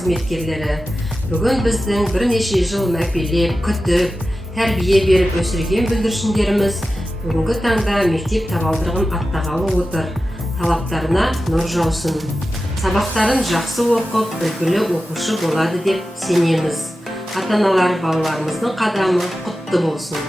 қызметкерлері. Бүгін біздің бірнеше жыл мәпелеп, күтіп, тәрбие беріп өсірген бүлдіршіндеріміз бүгінгі таңда мектеп табалдырығын аттағалы отыр. Талаптарына нұр жаусын. Сабақтарын жақсы оқып, үлгілі оқушы болады деп сенеміз. Ата-аналар балаларымыздың қадамы құтты болсын.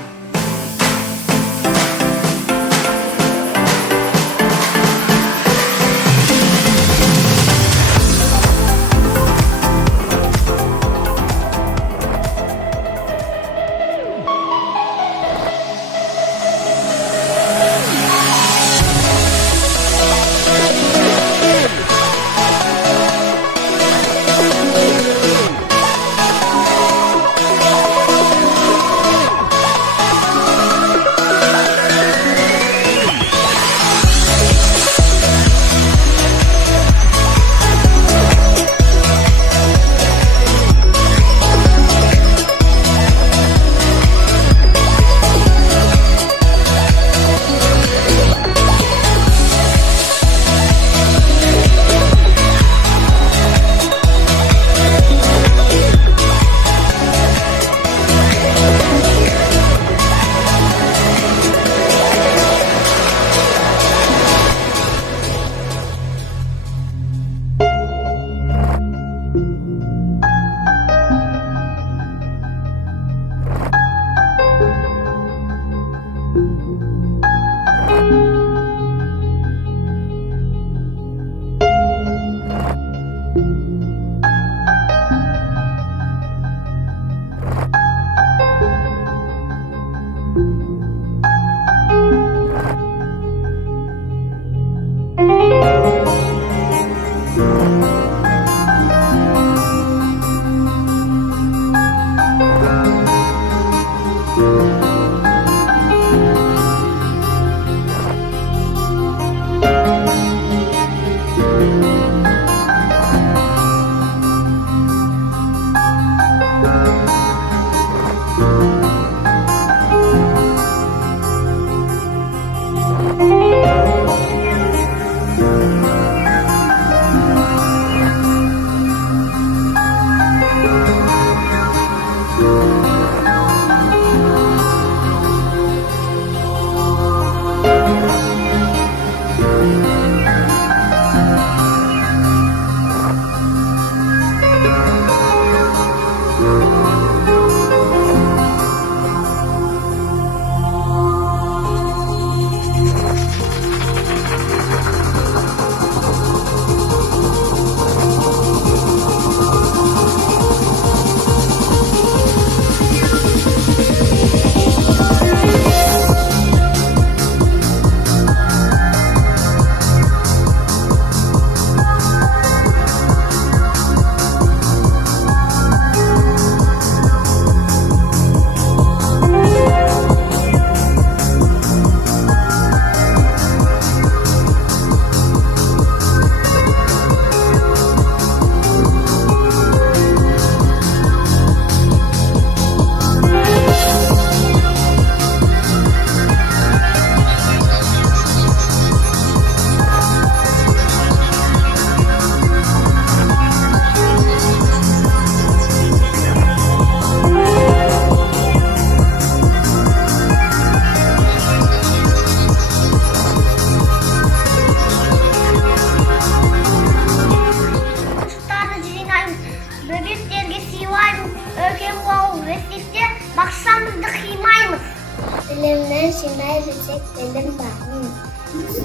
Bilimden şimay bilsek bilim bakın.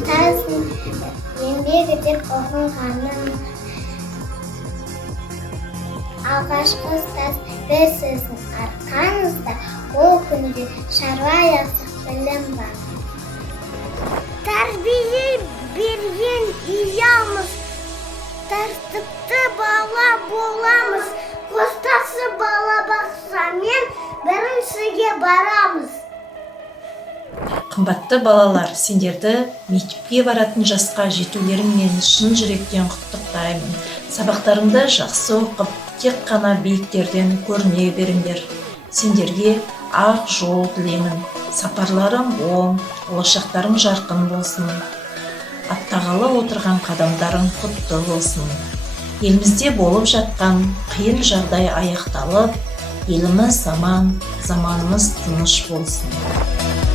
Taz yemeğe gidip okun kanım. Alqaşqı taz bir sizin arkanızda o günde şarva yapsak bilim bakın. Terbiye bergen iyamiz, tartibli bala bolamız. Kostasi bala baksa men birinchisiga baramız. Қымбатты балалар, сендерді мектепке баратын жасқа жетулеріңмен шын жүректен құттықтаймын. Сабақтарыңды жақсы оқып, тек қана биіктерден көріне беріңдер. Сендерге ақ жол тілеймін. Сапарларың оң, болашақтарың жарқын болсын. Аттағалы отырған қадамдарың құтты болсын. Елімізде болып жатқан қиын жағдай аяқталып, еліміз аман, заманымыз тыныш болсын.